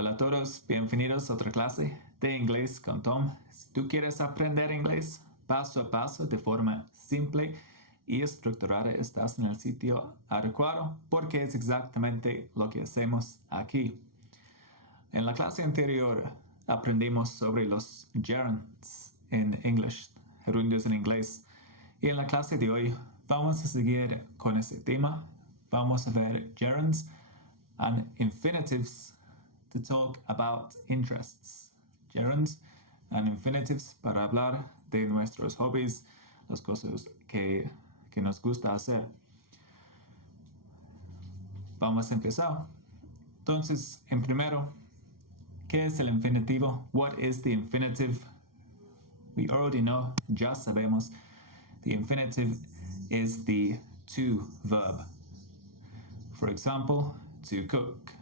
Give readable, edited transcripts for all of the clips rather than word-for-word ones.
Hola a todos, bienvenidos a otra clase de inglés con Tom. Si tú quieres aprender inglés paso a paso de forma simple y estructurada, estás en el sitio adecuado porque es exactamente lo que hacemos aquí. En la clase anterior aprendimos sobre los gerunds en inglés, gerundios en inglés. Y en la clase de hoy vamos a seguir con ese tema. Vamos a ver gerunds and infinitives to talk about interests. Gerunds and infinitives para hablar de nuestros hobbies, las cosas que nos gusta hacer. Vamos a empezar. Entonces, en primero, ¿qué es el infinitivo? What is the infinitive? We already know, ya sabemos. The infinitive is the to verb. For example, to cook.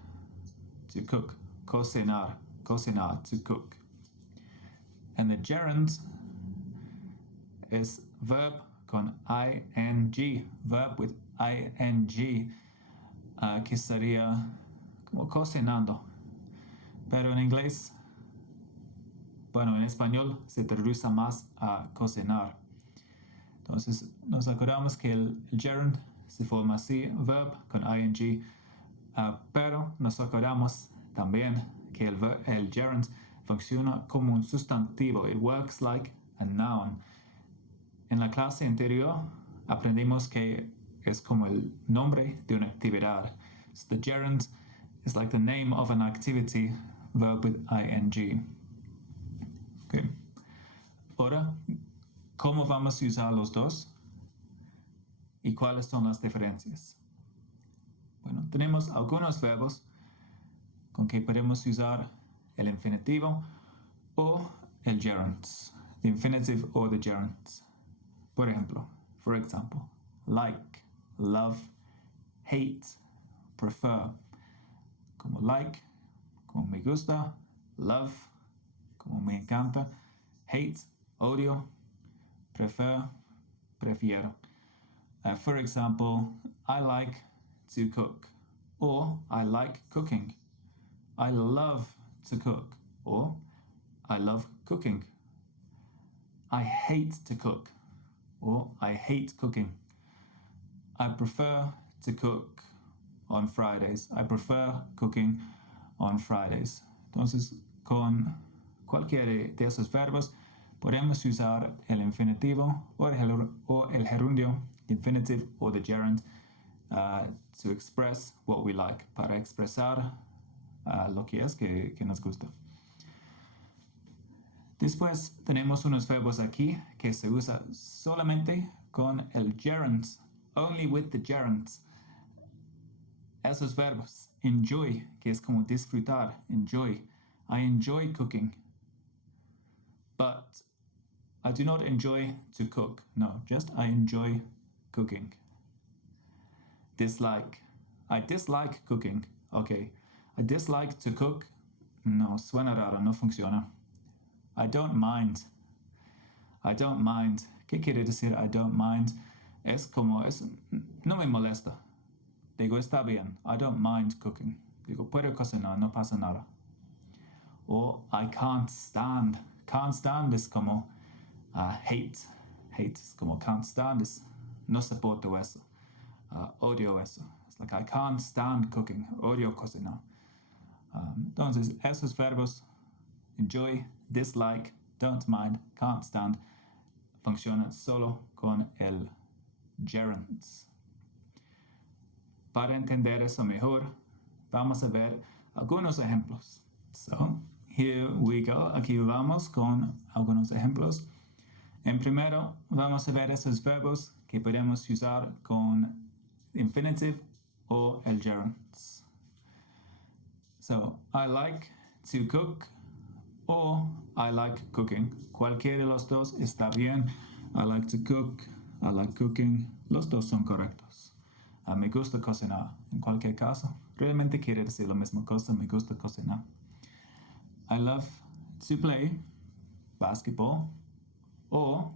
To cook. Cocinar. Cocinar. To cook. And the gerund is verb con ing. Verb with ing. Que sería como cocinando. Pero en inglés, bueno, en español se traduce más a cocinar. Entonces, nos acordamos que el gerund se forma así, verb con ing, pero nos acordamos también que el gerund funciona como un sustantivo. It works like a noun. En la clase anterior aprendimos que es como el nombre de una actividad. So the gerund is like the name of an activity, verb with ing. Okay. Ahora, ¿cómo vamos a usar los dos? ¿Y cuáles son las diferencias? Bueno, tenemos algunos verbos con que podemos usar el infinitivo o el gerunds. The infinitive or the gerunds. Por ejemplo, for example, like, love, hate, prefer. Como like, como me gusta, love, como me encanta, hate, odio, prefer, prefiero. For example, I like to cook, or I like cooking. I love to cook, or I love cooking. I hate to cook, or I hate cooking. I prefer to cook on Fridays. I prefer cooking on Fridays. Entonces, con cualquiera de esos verbos podemos usar el infinitivo o el gerundio, the infinitive or the gerund, to express what we like, para expresar lo que es que nos gusta. Después tenemos unos verbos aquí que se usa solamente con el gerund, only with the gerund. Esos verbos, enjoy, que es como disfrutar, enjoy. I enjoy cooking, but I do not enjoy to cook. No, just I enjoy cooking. Dislike. I dislike cooking. Okay. I dislike to cook. No, suena raro, no funciona. I don't mind. I don't mind. ¿Qué quiere decir I don't mind? Es como, no me molesta. Digo, está bien. I don't mind cooking. Digo, puedo cocinar, no pasa nada. O I can't stand. Can't stand es como hate. Hate es como can't stand es no soporto eso. Odio eso. It's like I can't stand cooking. Odio cocinar. Entonces, esos verbos, enjoy, dislike, don't mind, can't stand, funcionan solo con el gerunds. Para entender eso mejor, vamos a ver algunos ejemplos. So, here we go. Aquí vamos con algunos ejemplos. En primero, vamos a ver esos verbos que podemos usar con infinitive o el gerunds. So, I like to cook or I like cooking. Cualquiera de los dos está bien. I like to cook, I like cooking. Los dos son correctos. Me gusta cocinar. En cualquier caso, realmente quiere decir la misma cosa. Me gusta cocinar. I love to play basketball or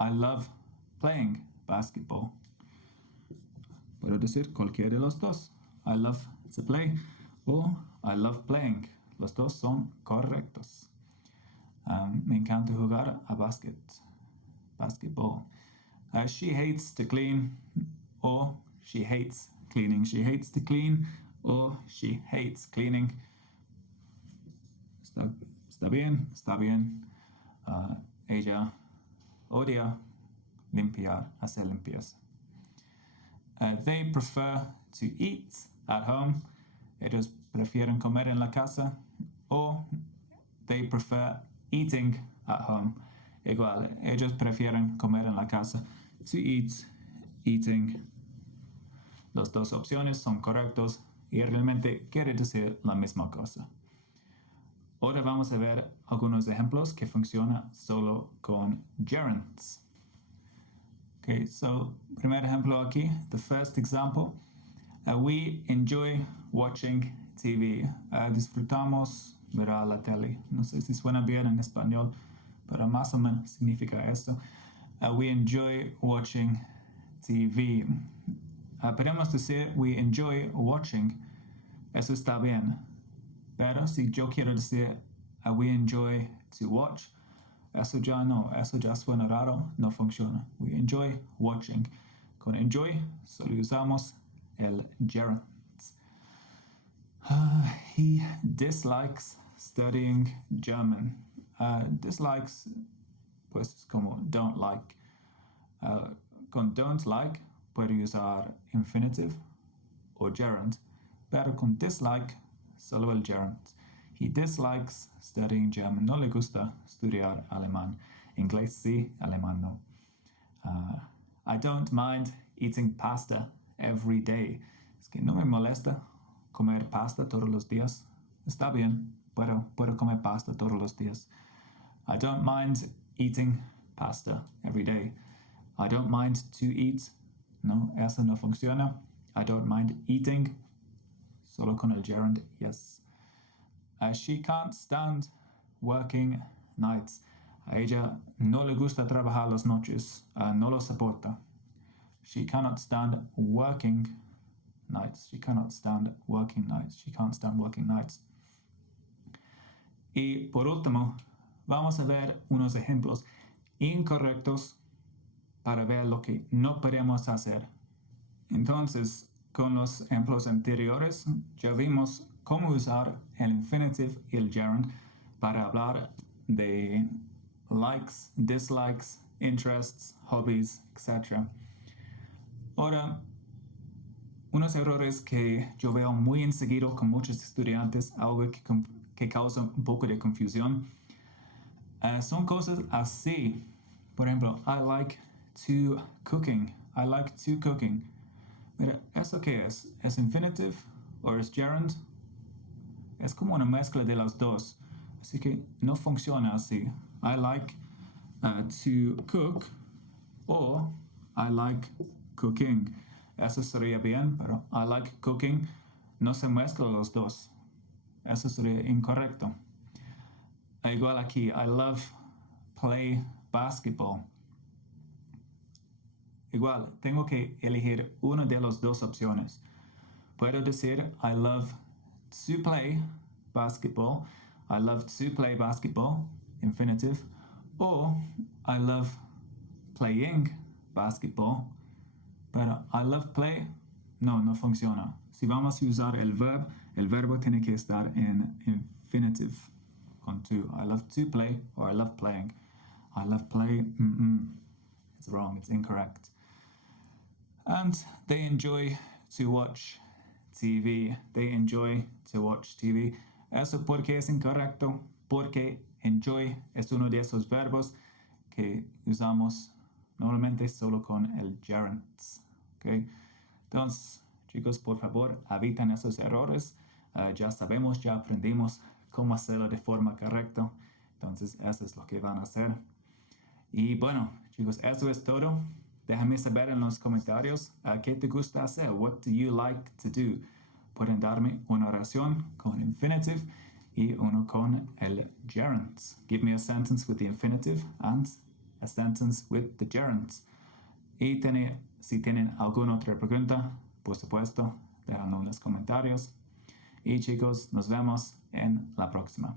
I love playing basketball. Puedo decir cualquiera de los dos. I love to play or I love playing. Los dos son correctos. Me encanta jugar a basketball. She hates to clean, or she hates cleaning. She hates to clean, or she hates cleaning. Está bien, está bien. Ella odia limpiar, hacer limpieza. They prefer to eat at home. Ellos prefieren comer en la casa. O they prefer eating at home. Igual, ellos prefieren comer en la casa. To eat, eating. Las dos opciones son correctos y realmente quiere decir la misma cosa. Ahora vamos a ver algunos ejemplos que funcionan solo con gerunds. Okay, so primer ejemplo aquí, the first example. We enjoy watching TV. Disfrutamos mirar la tele. No sé si suena bien en español, pero más o menos significa esto. We enjoy watching TV. Podemos decir we enjoy watching. Eso está bien. Pero si yo quiero decir we enjoy to watch, eso ya suena raro, no funciona. We enjoy watching. Con enjoy solo usamos el gerund. He dislikes studying German. Dislikes, pues como don't like. Con don't like puede usar infinitive o gerund, pero con dislike solo el gerund. He dislikes studying German. No le gusta estudiar alemán. Inglés sí, alemán no. I don't mind eating pasta every day. Es que no me molesta comer pasta todos los días. Está bien, puedo comer pasta todos los días. I don't mind eating pasta every day. I don't mind to eat. No, eso no funciona. I don't mind eating. Solo con el gerund, yes. She can't stand working nights. A ella no le gusta trabajar las noches. No lo soporta. She cannot stand working nights. She cannot stand working nights. She can't stand working nights. Y por último, vamos a ver unos ejemplos incorrectos para ver lo que no podemos hacer. Entonces, con los ejemplos anteriores, ya vimos cómo usar el infinitive y el gerund para hablar de likes, dislikes, interests, hobbies, etc. Ahora, unos errores que yo veo muy enseguido con muchos estudiantes, algo que causa un poco de confusión, son cosas así. Por ejemplo, I like to cooking. I like to cooking. Mira, ¿eso qué es? ¿Es infinitive o es gerund? Es como una mezcla de las dos. Así que no funciona así. I like to cook o I like cooking. Eso sería bien, pero I like cooking no se mezclan los dos. Eso sería incorrecto. Igual aquí, I love play basketball. Igual, tengo que elegir una de las dos opciones. Puedo decir I love to play basketball. I love to play basketball, infinitive. O I love playing basketball. Pero I love play, no funciona. Si vamos a usar el verbo tiene que estar en infinitive con to. I love to play or I love playing. I love play, it's wrong, it's incorrect. And they enjoy to watch TV. They enjoy to watch TV. Eso porque es incorrecto, porque enjoy es uno de esos verbos que usamos normalmente solo con el gerunds. ¿Okay? Entonces, chicos, por favor, eviten esos errores. Ya sabemos, ya aprendimos cómo hacerlo de forma correcta. Entonces, eso es lo que van a hacer. Y bueno, chicos, eso es todo. Déjame saber en los comentarios qué te gusta hacer. What do you like to do? Pueden darme una oración con infinitive y uno con el gerunds. Give me a sentence with the infinitive and a sentence with the gerunds. Y si tienen alguna otra pregunta, por supuesto, déjenlo en los comentarios. Y chicos, nos vemos en la próxima.